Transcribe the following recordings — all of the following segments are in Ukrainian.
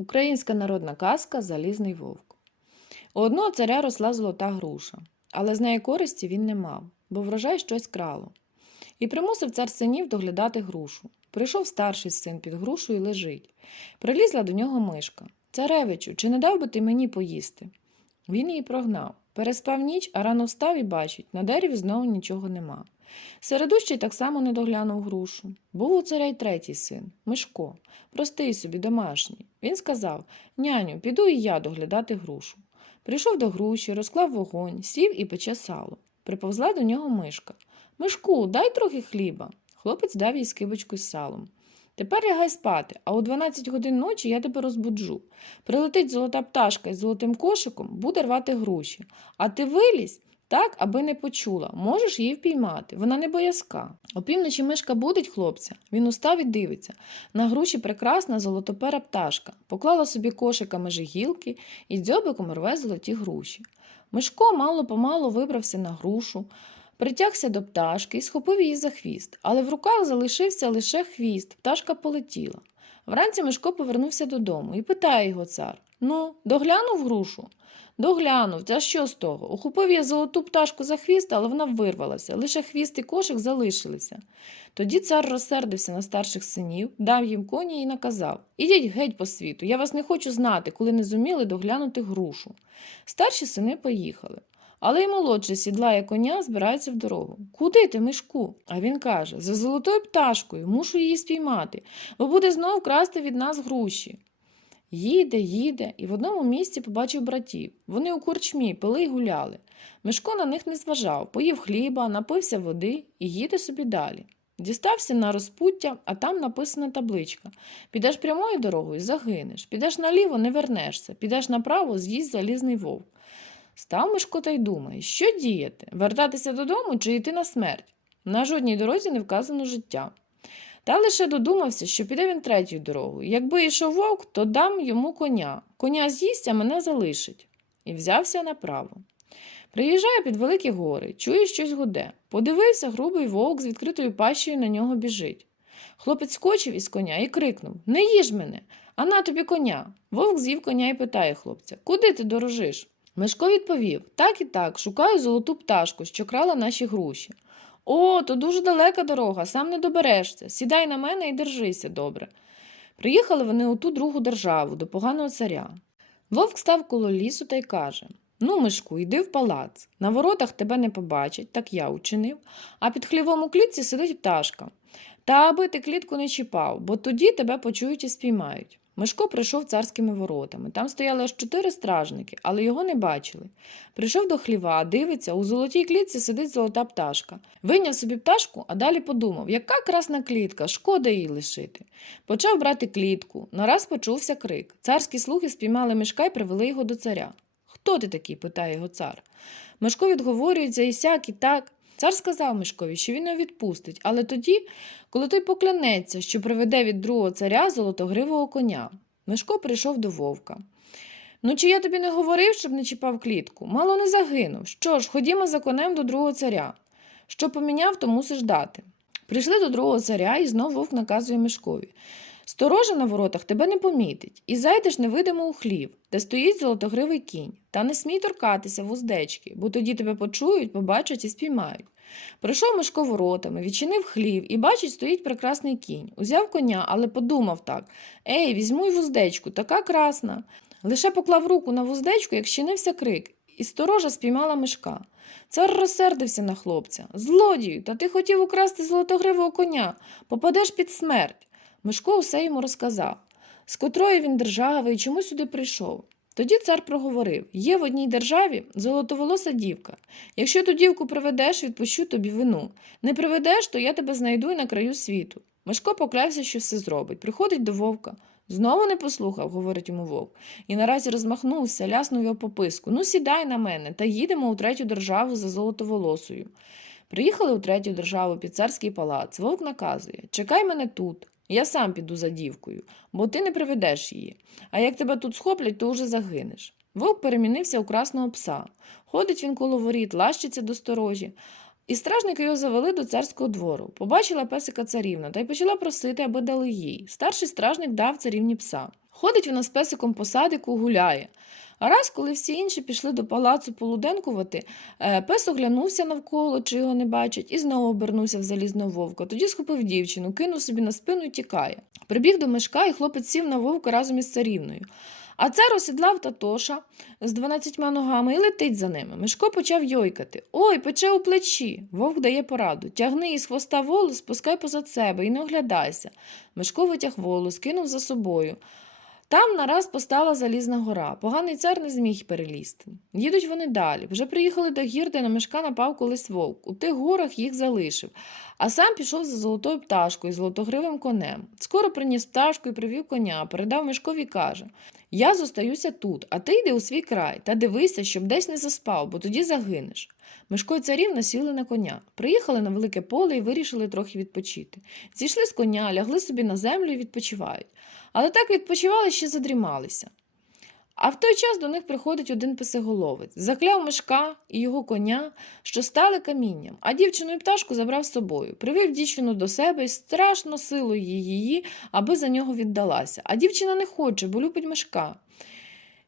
Українська народна казка Залізний вовк. У одного царя росла золота груша, але з неї користі він не мав, бо врожай щось крало. І примусив цар синів доглядати грушу. Прийшов старший син під грушу і лежить. Прилізла до нього мишка. Царевичу, чи не дав би ти мені поїсти? Він її прогнав. Переспав ніч, а рано встав і бачить, на дереві знову нічого нема. Середущий так само не доглянув грушу. Був у царя й третій син Мишко, простий собі, домашній. Він сказав Няню, піду і я доглядати грушу. Прийшов до груші, розклав вогонь, сів і пече сало. Приповзла до нього мишка. Мишку, дай трохи хліба. Хлопець дав їй скибочку з салом. Тепер лягай спати, а о 12 годин ночі я тебе розбуджу. Прилетить золота пташка із золотим кошиком, буде рвати груші. А ти вилізь так, аби не почула. Можеш її впіймати. Вона не боязка. Опівночі мишка будить хлопця. Він устав і дивиться. На груші прекрасна золотопера пташка. Поклала собі кошика межі гілки і дзьобиком рве золоті груші. Мишко мало помалу вибрався на грушу, притягся до пташки і схопив її за хвіст, але в руках залишився лише хвіст, пташка полетіла. Вранці Мишко повернувся додому і питає його цар Ну, доглянув грушу? Доглянув, та що з того? Ухопив я золоту пташку за хвіст, але вона вирвалася, лише хвіст і кошик залишилися. Тоді цар розсердився на старших синів, дав їм коні і наказав Ідіть геть по світу, я вас не хочу знати, коли не зуміли доглянути грушу. Старші сини поїхали. Але й молодший сідлає коня, збирається в дорогу. Куди ти, мишку? А він каже за золотою пташкою, мушу її спіймати, бо буде знов красти від нас груші. Їде, їде, і в одному місці побачив братів. Вони у корчмі пили й гуляли. Мишко на них не зважав, поїв хліба, напився води і їде собі далі. Дістався на розпуття, а там написана табличка Підеш прямою дорогою загинеш, підеш наліво не вернешся, підеш направо з'їсть залізний вовк. Став Мишко та й думає, що діяти вертатися додому чи йти на смерть? На жодній дорозі не вказано життя. Та лише додумався, що піде він третьою дорогою. Якби йшов вовк, то дам йому коня. Коня з'їсть, а мене залишить. І взявся направо. Приїжджає під великі гори, чує щось гуде. Подивився, грубий вовк з відкритою пащею на нього біжить. Хлопець скочив із коня і крикнув Не їж мене, а на тобі коня. Вовк з'їв коня і питає хлопця Куди ти дорожиш? Мишко відповів Так і так, шукаю золоту пташку, що крала наші груші. О, то дуже далека дорога, сам не доберешся. Сідай на мене і держися добре. Приїхали вони у ту другу державу, до поганого царя. Вовк став коло лісу та й каже Ну, Мишку, йди в палац. На воротах тебе не побачать, так я учинив, а під хлівом у клітці сидить пташка. Та аби ти клітку не чіпав, бо тоді тебе почують і спіймають. Мишко прийшов царськими воротами. Там стояли аж чотири стражники, але його не бачили. Прийшов до хліва, дивиться, у золотій клітці сидить золота пташка. Вийняв собі пташку, а далі подумав, яка красна клітка, шкода її лишити. Почав брати клітку. Нараз почувся крик. Царські слуги спіймали мишка і привели його до царя. Хто ти такий? питає його цар. Мишко відговорюється і сяк, і так. Цар сказав Мишкові, що він його відпустить, але тоді, коли той поклянеться, що приведе від другого царя золотогривого коня. Мишко прийшов до вовка. Ну, чи я тобі не говорив, щоб не чіпав клітку? Мало не загинув. Що ж, ходімо за конем до другого царя. Що поміняв, то мусиш дати. Прийшли до другого царя, і знов вовк наказує Мишкові. Сторожа на воротах тебе не помітить, і зайдеш невидимо у хлів, де стоїть золотогривий кінь, та не смій торкатися вуздечки, бо тоді тебе почують, побачать і спіймають. Прийшов Мишко воротами, відчинив хлів і бачить, стоїть прекрасний кінь. Узяв коня, але подумав так Ей, візьму й вуздечку, така красна. Лише поклав руку на вуздечку, як щинився крик, і сторожа спіймала мишка. Цар розсердився на хлопця. Злодію, та ти хотів украсти золотогривого коня, попадеш під смерть. Мишко усе йому розказав, з котрої він держави і чому сюди прийшов. Тоді цар проговорив є в одній державі золотоволоса дівка. Якщо ту дівку приведеш, відпущу тобі вину. Не приведеш, то я тебе знайду і на краю світу. Мишко поклявся, що все зробить. Приходить до вовка. Знову не послухав, говорить йому вовк, і наразі розмахнувся, ляснув його по писку. Ну, сідай на мене, та їдемо у третю державу за золотоволосою. Приїхали у третю державу під царський палац. Вовк наказує Чекай мене тут. Я сам піду за дівкою, бо ти не приведеш її. А як тебе тут схоплять, то уже загинеш. Вовк перемінився у красного пса. Ходить він коло воріт, лащиться до сторожі. І стражники його завели до царського двору. Побачила песика царівна та й почала просити, аби дали їй. Старший стражник дав царівні пса. Ходить вона з песиком по садику, гуляє. А раз, коли всі інші пішли до палацу полуденкувати, е, пес оглянувся навколо, чи його не бачать, і знову обернувся в залізного вовка. Тоді схопив дівчину, кинув собі на спину і тікає. Прибіг до мешка, і хлопець сів на вовка разом із царівною. А цар осідлав Татоша з дванадцятьма ногами і летить за ними. Мишко почав йойкати. Ой, пече у плечі. Вовк дає пораду. Тягни із хвоста волос, спускай позад себе і не оглядайся. Мишко витяг волос, кинув за собою. Там нараз постала залізна гора. Поганий цар не зміг перелізти. Їдуть вони далі. Вже приїхали до гір, де на мешка напав колись вовк. У тих горах їх залишив, а сам пішов за золотою пташкою, і золотогривим конем. Скоро приніс пташку і привів коня, передав мешкові і каже Я зостаюся тут, а ти йди у свій край та дивися, щоб десь не заспав, бо тоді загинеш. Мишко і царівна сіли на коня. Приїхали на велике поле і вирішили трохи відпочити. Зійшли з коня, лягли собі на землю і відпочивають. Але так відпочивали, ще задрімалися. А в той час до них приходить один писеголовець, закляв мишка і його коня, що стали камінням, а дівчину і пташку забрав з собою, привів дівчину до себе і страшно силою її, аби за нього віддалася. А дівчина не хоче, бо любить мишка.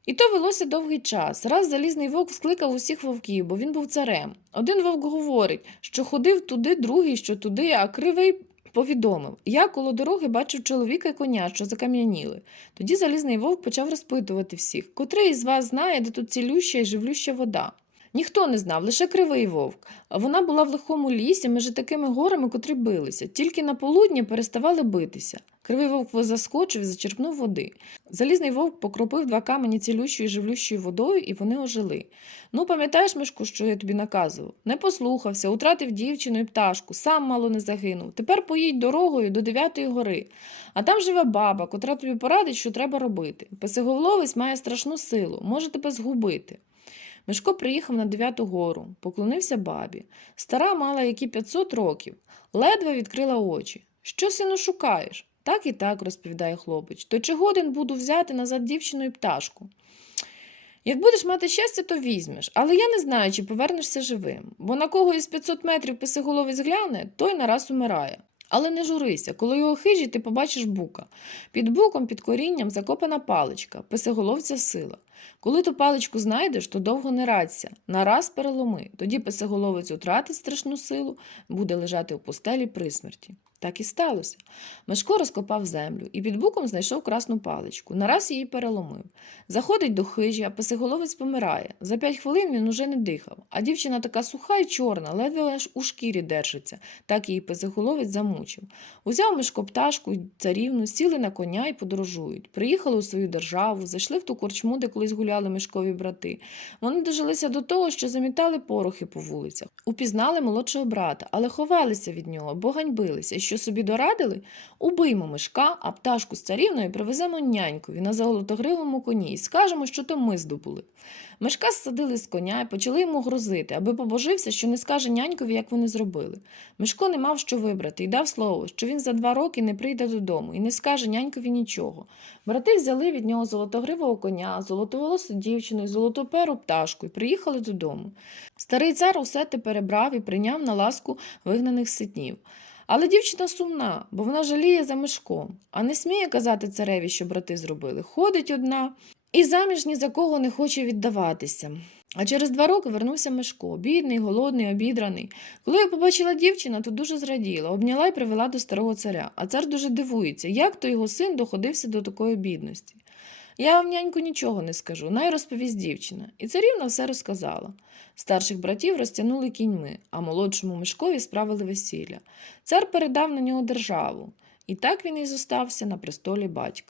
І то велося довгий час. Раз залізний вовк скликав усіх вовків, бо він був царем. Один вовк говорить, що ходив туди, другий, що туди, а кривий повідомив Я коло дороги бачив чоловіка і коня, що закам'яніли. Тоді залізний вовк почав розпитувати всіх, котрий із вас знає, де тут цілюща і живлюща вода. Ніхто не знав, лише кривий вовк. Вона була в лихому лісі між такими горами, котрі билися, тільки на полудні переставали битися. Кривий вовк заскочив і зачерпнув води. Залізний вовк покропив два камені цілющою і живлющою водою, і вони ожили. Ну, пам'ятаєш, Мишку, що я тобі наказував? Не послухався, утратив дівчину і пташку, сам мало не загинув. Тепер поїдь дорогою до дев'ятої гори. А там живе баба, котра тобі порадить, що треба робити. Песиголовець має страшну силу, може тебе згубити. Мишко приїхав на дев'яту гору, поклонився бабі. Стара мала які 500 років, ледве відкрила очі. Що, сину, шукаєш? Так і так, розповідає хлопець. То чи годен буду взяти назад дівчину і пташку? Як будеш мати щастя, то візьмеш, але я не знаю, чи повернешся живим, бо на кого із 500 метрів писиголовець гляне, той нараз умирає. Але не журися, коли його хижі, ти побачиш бука. Під буком, під корінням закопана паличка, писиголовця сила. Коли ту паличку знайдеш, то довго не радься, нараз переломи. Тоді писиголовець утратить страшну силу, буде лежати у пустелі при смерті. Так і сталося. Мешко розкопав землю і під буком знайшов красну паличку. Нараз її переломив. Заходить до хижі, а писиголовець помирає. За п'ять хвилин він уже не дихав. А дівчина така суха й чорна, ледве аж у шкірі держиться. Так її писиголовець замучив. Узяв Мишко пташку й царівну, сіли на коня і подорожують. Приїхали у свою державу, зайшли в ту корчму, де колись гуляли мишкові брати. Вони дожилися до того, що замітали порохи по вулицях. Упізнали молодшого брата, але ховалися від нього, бо ганьбилися. Що собі дорадили? Убиймо мишка, а пташку з царівною привеземо нянькові на золотогривому коні і скажемо, що то ми здобули. Мишка зсадили з коня і почали йому грозити, аби побожився, що не скаже нянькові, як вони зробили. Мишко не мав що вибрати і дав слово, що він за два роки не прийде додому і не скаже нянькові нічого. Брати взяли від нього золотогривого коня, золотоволосу дівчину і золотоперу пташку і приїхали додому. Старий цар усе те перебрав і прийняв на ласку вигнаних ситнів. Але дівчина сумна, бо вона жаліє за мишком, а не сміє казати цареві, що брати зробили. Ходить одна і заміж ні за кого не хоче віддаватися. А через два роки вернувся Мишко, бідний, голодний, обідраний. Коли я побачила дівчину, то дуже зраділа, обняла і привела до старого царя. А цар дуже дивується, як то його син доходився до такої бідності. Я вам, няньку, нічого не скажу, най розповість дівчина. І царівна все розказала. Старших братів розтягнули кіньми, а молодшому Мишкові справили весілля. Цар передав на нього державу, і так він і зостався на престолі батька.